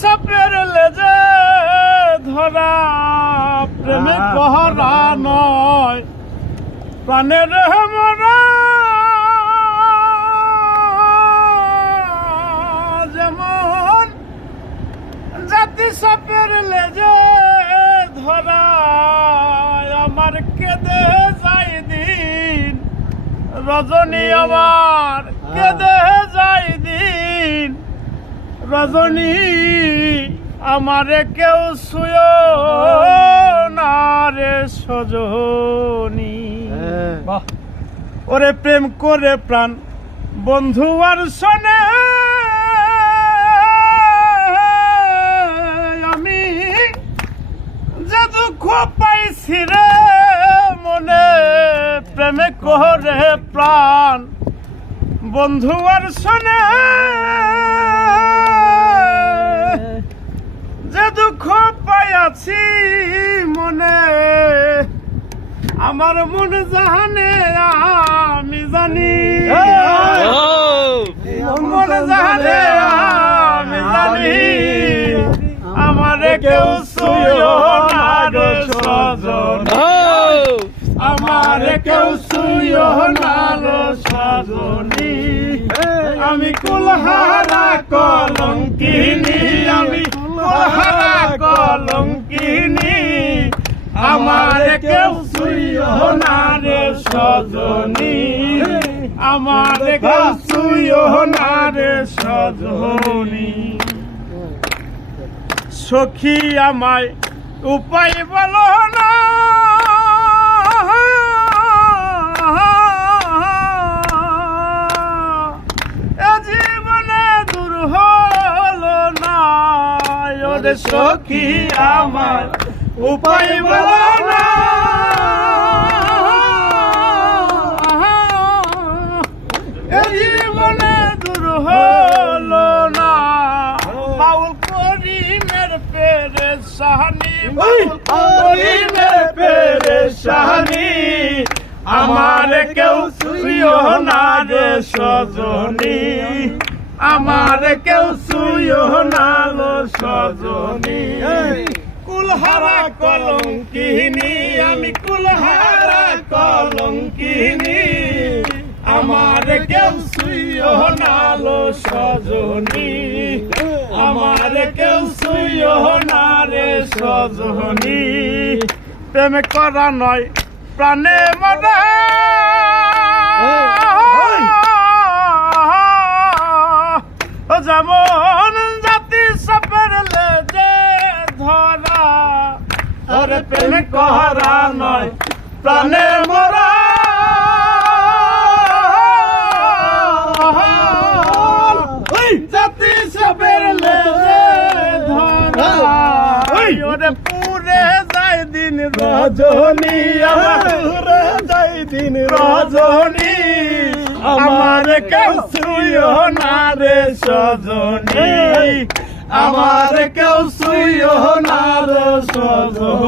সাপের লেজে ধরা প্রেমে পহরা নয় প্রাণের মরা যেমন জাতি সাপের লেজে ধরা আমার কেঁদে যায় দিন রজনী আমার কেঁদে যায় দিন রজনী আমারে কেউ শুয় না রে সজনী ওরে প্রেম করে প্রাণ বন্ধু আর শোনে আমি যে দুঃখ পাইছি রে মনে প্রেমে করে প্রাণ বন্ধু আর শোনে যে দুঃখ পাইয়াছি মনে আমার মন জানে আমি জানি মন জানে আমি জানি আমারে কেউ শুয় না রে সজনী আমারে কেউ শুয় না রে সজনী আমি কুলহারা কলঙ্কিনী আমি কুলহারা কলঙ্কিনী আমারে কেউ শুয় না রে সজনী আমারে কেউ শুয় না রে সজনী সখী আমায় উপায় বলো না জীবনে দূর হলো না ওরে সখী আমার উপায় বলো না জীবনে দূর হলো না বাউল করিমের পেরেশানি করিমের পেরেশানি আমার কেউ শুয় না রে সজনী আমার কেউ শুয় না রে সজনী কুলহারা কলঙ্কিনী আমি কুলহারা কলঙ্কিনী আমার কেউ শুয় না রে সজনী আমার কেউ শুয় না রে সজনী প্রেম করা নয় প্রাণে মরা যেমন জাতি সাপের লেজে ধরা ওরে প্রেম করা নয় প্রাণে মরা জাতি সাপের লেজে ধরা ওরে পুরে যায় দিন রজনী আমার যায় দিন রজনী আমার কেউ শুয় না রে সজনী আমার কেউ শুয় না রে সজনী